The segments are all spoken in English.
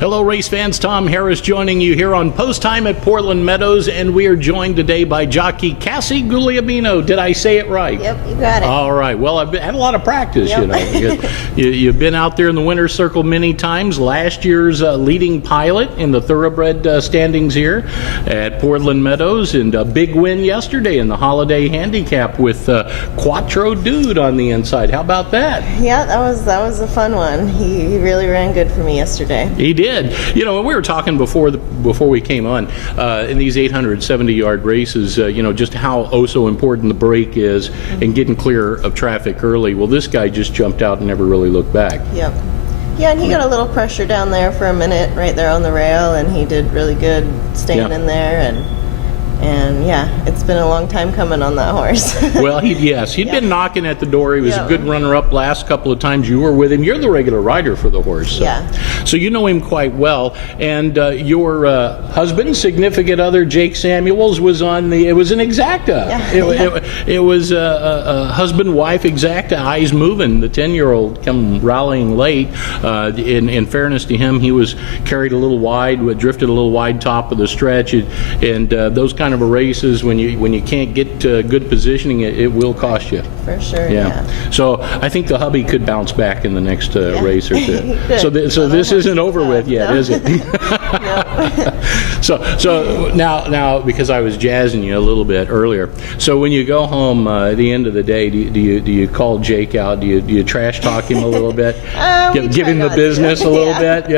Hello, race fans. Tom Harris joining you here on Post Time at Portland Meadows, and we are joined today by jockey Cassie Guglielmino. Did I say it right? Yep, you got it. All right. Well, I've had a lot of practice, Yep. You've been out there in the winner's circle many times. Last year's leading pilot in the thoroughbred standings here at Portland Meadows, and a big win yesterday in the Holiday Handicap with Quattro Dude on the inside. How about that? Yeah, that was a fun one. He really ran good for me yesterday. He did. You know, we were talking before we came on in these 870-yard races, just how so important the break is and getting clear of traffic early. Well, this guy just jumped out and never really looked back. Yep. Yeah, and he got a little pressure down there for a minute right there on the rail, and he did really good staying in there, and yeah, it's been a long time coming on that horse. Well, he'd been knocking at the door. He was a good runner-up last couple of times you were with him. You're the regular rider for the horse. So you know him quite well. And your husband, significant other, Jake Samuels, was on it was an exacta. It was a husband-wife exacta, eyes moving. The 10-year-old come rallying late. In fairness to him, he was carried a little wide, drifted a little wide top of the stretch, and those kind of races, when you can't get good positioning, it will cost you. For sure. Yeah. So I think the hubby could bounce back in the next race or two. So this isn't over with yet, is it? So now because I was jazzing you a little bit earlier. So when you go home at the end of the day, do you call Jake out? Do you trash talk him a little bit? Give him the business a little bit,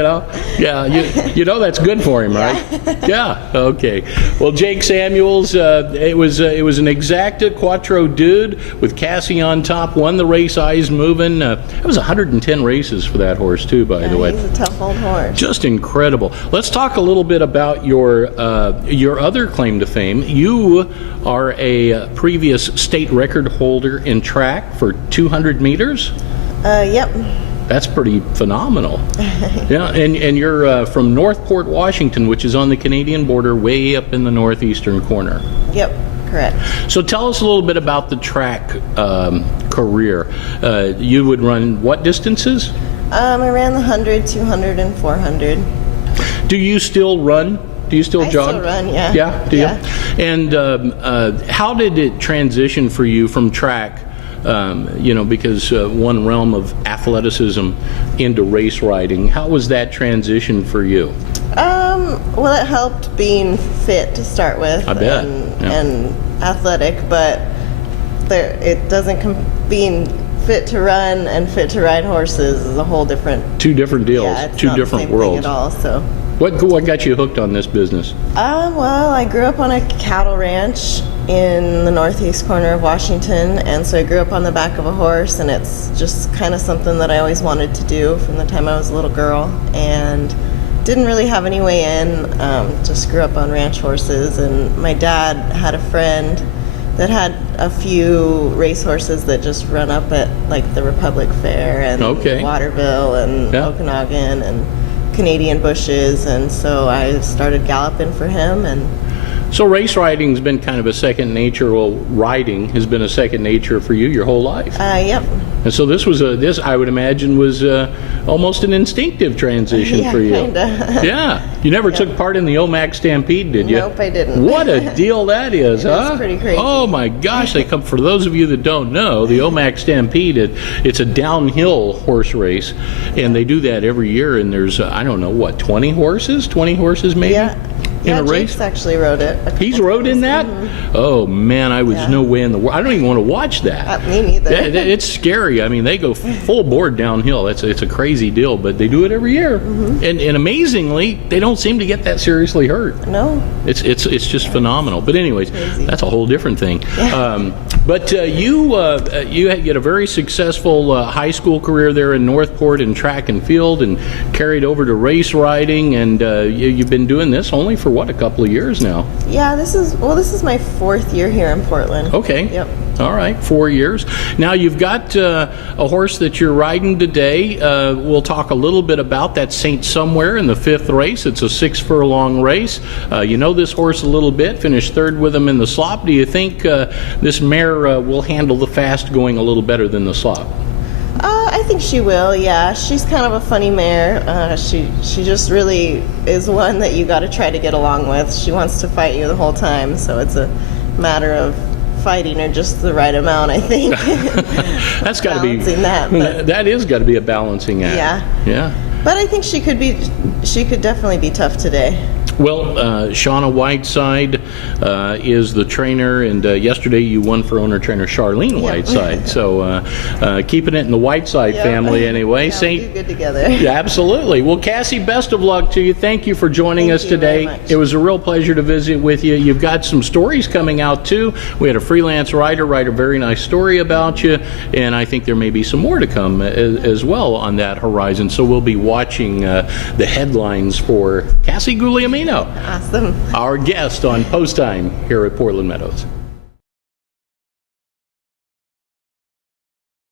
Yeah, you know that's good for him, right? Yeah. Okay. Well, Jake Samuels, it was an exacta Quattro Dude with Cassie on top. Won the race, eyes moving. It was 110 races for that horse too, by the way. He's a tough old horse. Just incredible. Let's talk a little bit about your other claim to fame. You are a previous state record holder in track for 200 meters. Yep. That's pretty phenomenal. Yeah, and you're from Northport, Washington, which is on the Canadian border, way up in the northeastern corner. Yep, correct. So tell us a little bit about the track career. You would run what distances? I ran the 100, 200, and 400. Do you still run? Do you still jog? I still run, yeah. Yeah, do you? And how did it transition for you from track, because one realm of athleticism into race riding? How was that transition for you? Well, it helped being fit to start with. I bet. And athletic, but it doesn't being fit to run and fit to ride horses is a whole different... Two different deals, it's two not different the same worlds. thing at all, so... What got you hooked on this business? Well, I grew up on a cattle ranch in the northeast corner of Washington, and so I grew up on the back of a horse, and it's just kind of something that I always wanted to do from the time I was a little girl, and didn't really have any way in. Just grew up on ranch horses, and my dad had a friend that had a few race horses that just run up at like the Republic Fair and Waterville and Okanagan and Canadian bushes, and so I started galloping for him. And so race riding's been kind of a second nature. Well, riding has been a second nature for you your whole life. Yep. And so this I would imagine was almost an instinctive transition for you. Kinda. Yeah. You never took part in the OMAC Stampede, did you? Nope, I didn't. What a deal that is, huh? It's pretty crazy. Oh my gosh, for those of you that don't know, the OMAC Stampede, it's a downhill horse race, and they do that every year, and there's, 20 horses? 20 horses maybe? In a race? Jake's actually rode it. He's rode in that? Mm-hmm. Oh man, I was no way in the world. I don't even want to watch that. Me neither. It's scary. I mean, they go full board downhill. It's a crazy deal, but they do it every year. Mm-hmm. And amazingly, they don't seem to get that seriously hurt. No. It's just phenomenal. But anyways, that's a whole different thing. Yeah. But you had a very successful high school career there in Northport in track and field, and carried over to race riding, and you've been doing this only for a couple of years now. Yeah, this is my 4th year here in Portland. Okay. Yep. All right, 4 years. Now you've got a horse that you're riding today. We'll talk a little bit about that. Saint Somewhere in the 5th race. It's a 6-furlong race. You know this horse a little bit. Finished 3rd with him in the slop. Do you think this mare will handle the fast going a little better than the slop? I think she will. Yeah, she's kind of a funny mare. She just really is one that you got to try to get along with. She wants to fight you the whole time, so it's a matter of fighting her just the right amount, I think. That's got to be that is got to be a balancing act. Yeah. But I think she could definitely be tough today. Well, Shauna Whiteside is the trainer, and yesterday you won for owner-trainer Charlene Whiteside. So keeping it in the Whiteside family anyway. Yeah, we do good together. Yeah, absolutely. Well, Cassie, best of luck to you. Thank you for joining us today. It was a real pleasure to visit with you. You've got some stories coming out, too. We had a freelance writer write a very nice story about you, and I think there may be some more to come as well on that horizon. So we'll be watching the headlines for Cassie Guglielmino. Awesome. Our guest on Post Time here at Portland Meadows.